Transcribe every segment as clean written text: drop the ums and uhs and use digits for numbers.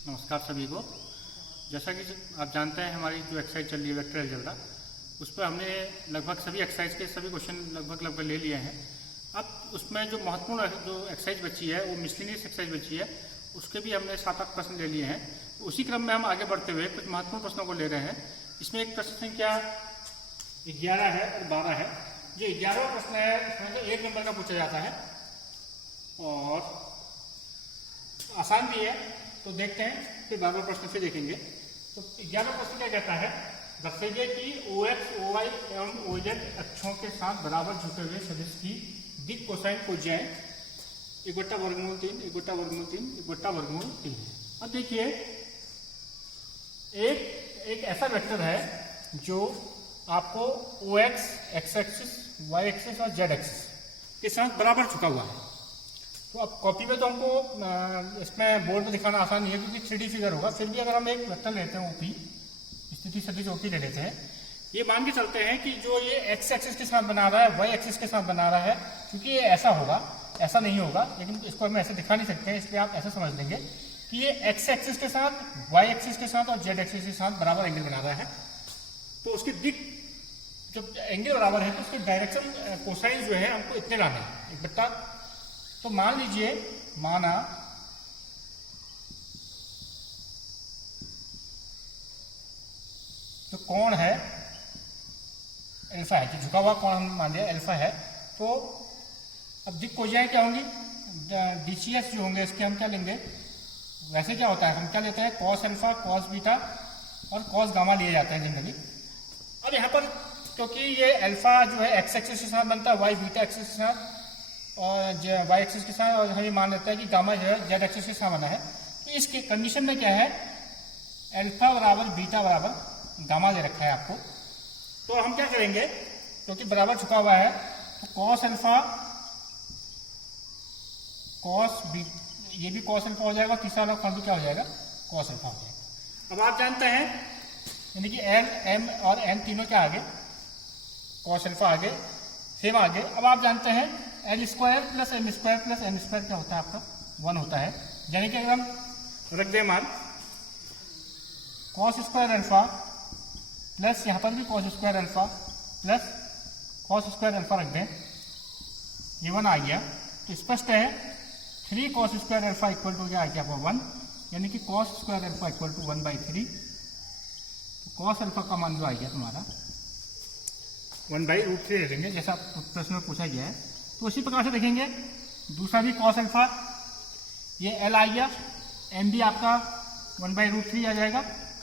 नमस्कार सभी को। जैसा कि आप जानते हैं हमारी जो एक्सरसाइज चल रही है वेक्टर अलजेब्रा, उस पर हमने लगभग सभी एक्सरसाइज के सभी क्वेश्चन लगभग ले लिए हैं। अब उसमें जो महत्वपूर्ण जो एक्सरसाइज बची है वो मिसलिनियस एक्सरसाइज बची है, उसके भी हमने 7-8 प्रश्न ले लिए हैं। उसी क्रम में हम आगे बढ़ते हुए कुछ महत्वपूर्ण प्रश्नों को ले रहे हैं। इसमें एक प्रश्न संख्या 11 है और 12 है। जो 11वां प्रश्न है इसमें तो 1 नंबर का पूछा जाता है और आसान भी है, तो देखते हैं फिर 12वां प्रश्न से देखेंगे। तो 11वां प्रश्न क्या कहता है, दर्शाइए कि OX, OY एवं OZ अक्षों के साथ बराबर झुके हुए सदिश की दिक् कोसाइन कोज्याएं 1/3, 1/3, 1/3। अब देखिए एक ऐसा वेक्टर है जो आपको OX, X axis, Y axis और Z एक्सिस के साथ बराबर झुका हुआ है। तो अब कॉपी में तो हमको इसमें बोर्ड पे दिखाना आसान नहीं है क्योंकि 3D फिगर होगा। फिर भी अगर हम एक वेक्टर लेते हैं OP, स्थिति सदिश OP ले लेते हैं, ये मान के चलते हैं कि जो ये X एक्सिस के साथ बना रहा है, Y एक्सिस के साथ बना रहा है, क्योंकि ये ऐसा होगा, ऐसा नहीं होगा, लेकिन इसको हम ऐसे दिखा नहीं सकते हैं, इसलिए आप ऐसा समझ लेंगे कि ये X एक्सिस के साथ, Y एक्सिस के साथ और Z एक्सिस के साथ बराबर एंगल बना रहा है। तो उसकी दिक् जब एंगल बराबर है तो उसके डायरेक्शन कोसाइन जो है हमको इतने लाने हैं 1/। तो मान लीजिए, माना तो कोण है अल्फा है, जो झुका हुआ कोण हम मान लिया अल्फा है। तो अब दिक् कोज्याएं क्या होंगी, DCS जो होंगे इसके हम क्या लेंगे, वैसे क्या होता है हम क्या लेते हैं कॉस अल्फा, कॉस बीटा और कॉस गामा लिए जाते हैं जनरली। अब यहाँ पर क्योंकि ये अल्फा जो है एक्स एक्सिस के साथ बनता है, वाई बीटा एक्सिस के साथ और वाई एक्सिस के साथ, और हम ये मान लेते हैं कि गामा जो है जेड एक्सिस के साथ बना है। तो इसके कंडीशन में क्या है, अल्फा बराबर बीटा बराबर गामा दे रखा है आपको। तो हम क्या करेंगे, क्योंकि बराबर झुका हुआ है, तो कॉस अल्फा कॉस बी, ये भी कॉस अल्फा हो जाएगा, तीसरा वाला कॉस भी क्या हो जाएगा, कॉस अल्फा हो जाएगा। अब आप जानते हैं यानी कि एन, एम और एन तीनों क्या आगे, कॉस अल्फा आगे, सेम आगे। अब आप जानते हैं L square plus M square plus N square क्या होता है आपका 1 होता है। यानी कि अगर हम रख दें मान कॉस स्क्वायर अल्फा प्लस यहाँ पर भी cos square alpha plus cos square alpha रख दें, ये 1 आ गया। तो स्पष्ट है 3 cos square alpha equal to क्या आ गया आपको 1, यानी कि cos square alpha equal to 1/3। तो कॉस अल्फा का मान जो आ गया तुम्हारा 1/√3 ले लेंगे, जैसा प्रश्न में पूछा गया है। तो उसी प्रकार से देखेंगे दूसरा भी कॉस अल्फा, ये एल आ गया, एम भी आपका 1/√3 आ जाएगा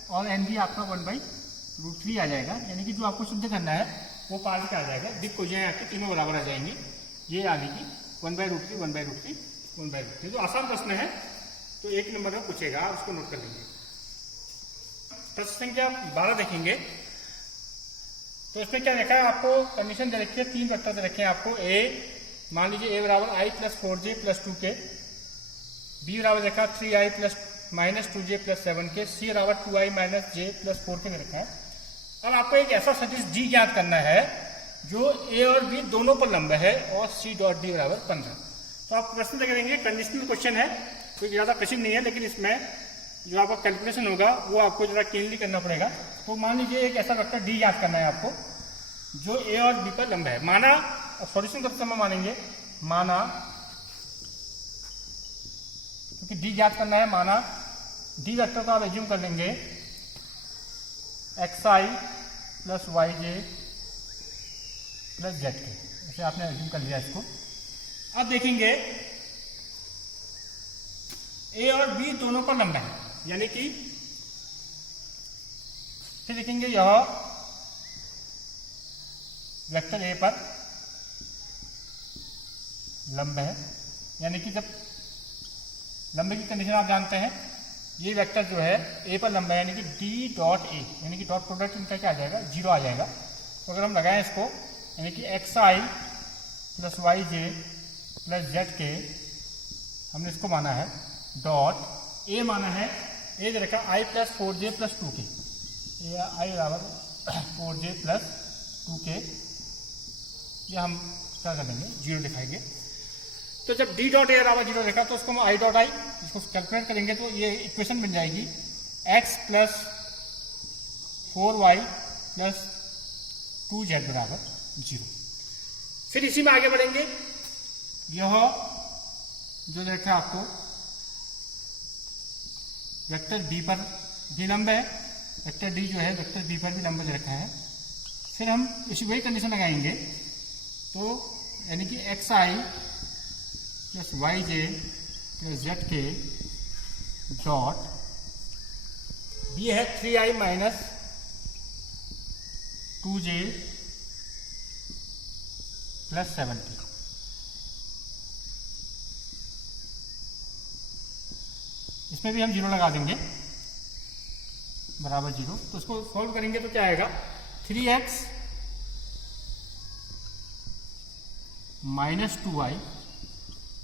और एन भी आपका 1/√3 आ जाएगा। यानी कि जो आपको सिद्ध करना है वो पार्ट क्या आ जाएगा, दिक् कोज्याएं आपकी तीनों बराबर आ जाएंगी। ये आ गई 1/√3, 1/√3, 1/√3। तो आसान प्रश्न है, तो 1 नंबर में पूछेगा, आप उसको नोट कर लेंगे। प्रश्न संख्या 12 देखेंगे। तो इसमें क्या देखा है, आपको कंडीशन दे रखी है, 3 वेक्टर दे रखे हैं आपको। ए मान लीजिए A बराबर I + 4j + 2k, B बराबर देखा 3I + -2j + 7k, C बराबर 2I - j + 4k दे रखा है। अब आपको एक ऐसा सदिश D ज्ञात करना है जो A और B दोनों पर लंब है और C.D बराबर 15। तो आप प्रश्न देखेंगे, कंडीशनल क्वेश्चन है, कोई ज़्यादा कठिन नहीं है, लेकिन इसमें जो आपका कैलकुलेशन होगा वो आपको जरा क्लीनली करना पड़ेगा। तो मान लीजिए एक ऐसा वेक्टर D याद करना है आपको जो A और B पर लंब है। माना, सॉल्यूशन करते समय मानेंगे, माना क्योंकि D याद करना है, माना D वेक्टर को आप एज्यूम कर लेंगे xi + yj + zk, ऐसे आपने एज्यूम कर लिया इसको। अब देखेंगे A और B दोनों पर लंब है, यानी कि फिर देखेंगे यह वेक्टर A पर लंब है, यानी कि जब लंब की कंडीशन आप जानते हैं, ये वेक्टर जो है A पर लंब है, यानी कि D.A, यानी कि डॉट प्रोडक्ट इनका क्या आ जाएगा, 0 आ जाएगा। तो अगर हम लगाएं इसको, यानी कि xi + yj + zk, हमने इसको माना है डॉट A माना है, A दे रखा I + 4j + 2k, I बराबर 4j + 2k, ये हम क्या कर देंगे 0 दिखाएंगे। तो जब D.A बराबर 0 देखा तो उसको हम I.I इसको कैलकुलेट करेंगे तो ये इक्वेशन बन जाएगी x plus 4y plus 2z बराबर 0। फिर इसी में आगे बढ़ेंगे। यह जो देखा आपको वेक्टर b पर भी लंब है, वेक्टर d जो है वेक्टर b पर भी लंब दे रखा है। फिर हम इसी वही कंडीशन लगाएंगे तो यानी कि xi plus yj plus zk dot ये है 3i माइनस 2j प्लस 70। इसमें भी हम 0 लगा देंगे बराबर 0। तो इसको सॉल्व करेंगे तो क्या आएगा 3x minus 2y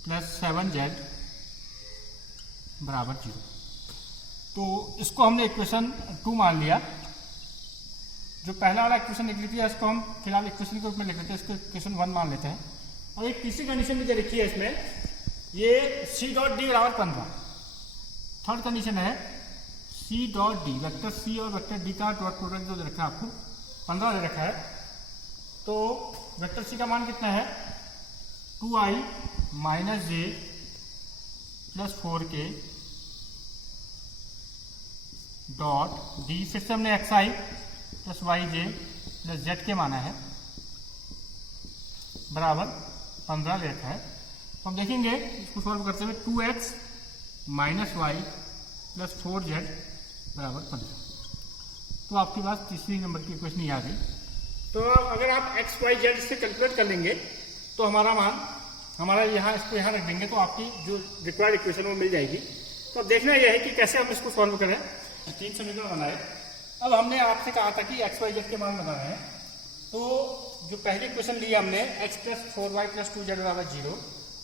plus 7z बराबर 0। तो इसको हमने इक्वेशन 2 मान लिया। जो पहला वाला इक्वेशन निकली थी इसको हम फिलहाल इक्वेशन के रूप में लिख लेते हैं, इसको इक्वेशन 1 मान लेते हैं। और एक तीसरी कंडीशन भी जो लिखी है इसमें, ये c डॉट डी बराबर 15। थर्ड कंडीशन है c dot D, vector c और वेक्टर d का डॉट प्रोडक्ट जो दे रखा है आपको 15 दे रखा है। तो वेक्टर c का मान कितना है 2i minus j plus 4k dot D, फिर से हमने xi plus yj plus z के माना है बराबर 15 ले रखा है। तो हम देखेंगे इसको सॉल्व करते हुए 2x minus y plus 4z बराबर 15। तो आपके पास तीसरी नंबर की इक्वेशन ये आ गई। तो अगर आप x y z से कैलकुलेट कर लेंगे तो हमारा मान यहाँ इसको यहाँ रख देंगे तो आपकी जो रिक्वायर्ड इक्वेशन वो मिल जाएगी। तो अब देखना यह है कि कैसे हम इसको सॉल्व करें। 3 समीकरण बनाए। अब हमने आपसे कहा था कि x y z के मान बनाए हैं। तो जो पहली इक्वेशन ली हमने x plus 4y plus 2z बराबर 0,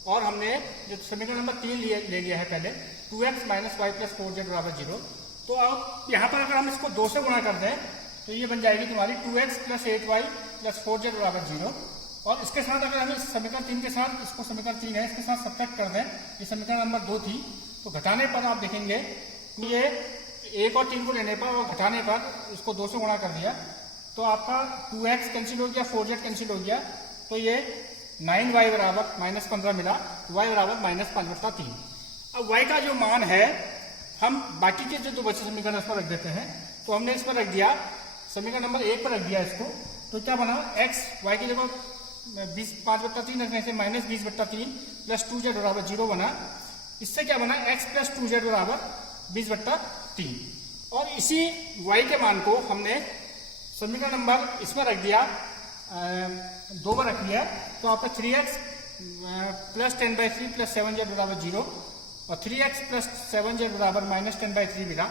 और हमने जो समीकरण नंबर 3 ले लिया है पहले 2x minus Y plus 4z बराबर 0। तो अब यहाँ पर अगर हम इसको 2 से गुणा कर दें तो ये बन जाएगी तुम्हारी 2x plus 8y plus 4z बराबर 0। और इसके साथ अगर हम इस समीकरण 3 के साथ, इसको समीकरण 3 है इसके साथ सब्ट्रैक्ट कर दें, ये समीकरण नंबर 2 थी, तो घटाने पर आप देखेंगे ये 1 और 3 को लेने पर और घटाने पर इसको 2 से गुणा कर दिया तो आपका 2x कैंसिल हो गया, 4z कैंसिल हो गया, तो ये 9y बराबर माइनस 15 मिला, y बराबर माइनस 5/3। अब y का जो मान है हम बाकी के जो बचे समीकरण इस पर रख देते हैं। तो हमने इस पर रख दिया समीकरण नंबर 1 पर रख दिया इसको, तो क्या बना x y की जगह 5/3 रखने से माइनस 20/3 प्लस 2z बराबर 0 बना। इससे क्या बना x प्लस 2z बराबर 20/3। और इसी y के मान को हमने समीकरण नंबर इसमें रख दिया 2 में रख दिया, तो आपका 3x प्लस 10/3 प्लस 7z बराबर 0 और 3x प्लस 7z बराबर माइनस 10/3 मिला।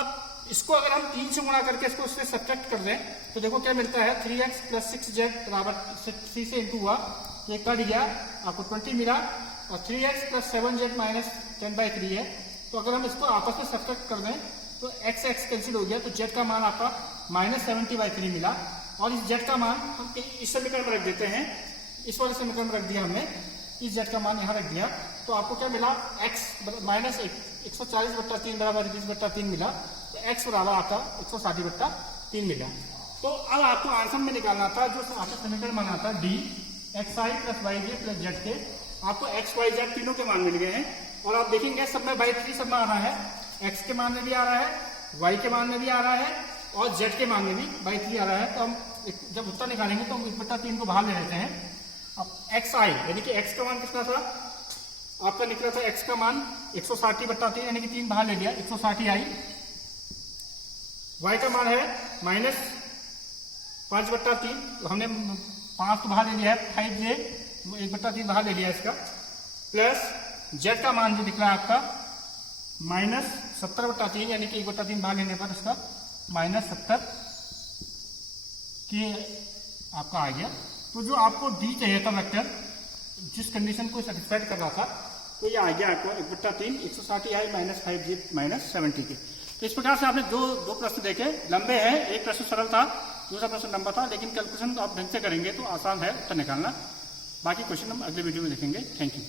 अब इसको अगर हम 3 से गुणा करके इसको उससे सब्ट्रैक्ट कर दें तो देखो क्या मिलता है 3x प्लस 6z बराबर 3 से इंटू हुआ, ये कट गया आपको 20 मिला, और 3x प्लस 7z माइनस 10/3 है। तो अगर हम इसको आपस में सब्ट्रैक्ट कर दें तो x कैंसिल हो गया, तो z का मान आपका माइनस 70/3 मिला। और इस z का मान हम इस समीकरण में रख देते हैं, इस वाले समीकरण में रख दिया हमने, इस z का मान यहाँ रख दिया, तो आपको क्या मिला x माइनस 140/3 बराबर 20/3 मिला, तो x बराबर आपका 160/3 मिला। तो अब आपको आंसर में निकालना था जो आपका समीकरण बना था d xi plus yj plus z के, आपको x y z तीनों के मान मिल गए हैं। और आप देखेंगे सब में 3 सब में आ रहा है, x के मान में भी आ रहा है, y के मान में भी आ रहा है और z के मान में भी 3 आ रहा है। तो हम जब उत्तर निकालेंगे तो हम 1/3 को बाहर ले लेते हैं। अब xi यानी कि x का मान कितना था आपका निकला था, x का मान 160/3 यानी कि 3 बाहर ले लिया 160i, y का मान है माइनस 5/3, तो हमने 5 तो बाहर ले लिया है, 5j 1/3 बाहर ले लिया इसका, प्लस z का मान जो निकला है आपका माइनस 70/3 यानी कि 1/3 बाहर लेने पर इसका माइनस 70 की आपका आ गया। तो जो आपको डी चाहिए था वेक्टर, जिस कंडीशन को सेटिस्फाइड कर रहा था, तो ये आ गया आपको 1/3 160i माइनस 5j माइनस 70 के। तो इस प्रकार से आपने दो प्रश्न देखे, लंबे हैं, एक प्रश्न सरल था, दूसरा प्रश्न लंबा था, लेकिन कैलकुलेशन आप ढंग से करेंगे तो आसान है उत्तर निकालना। बाकी क्वेश्चन हम अगले वीडियो में देखेंगे। Thank you.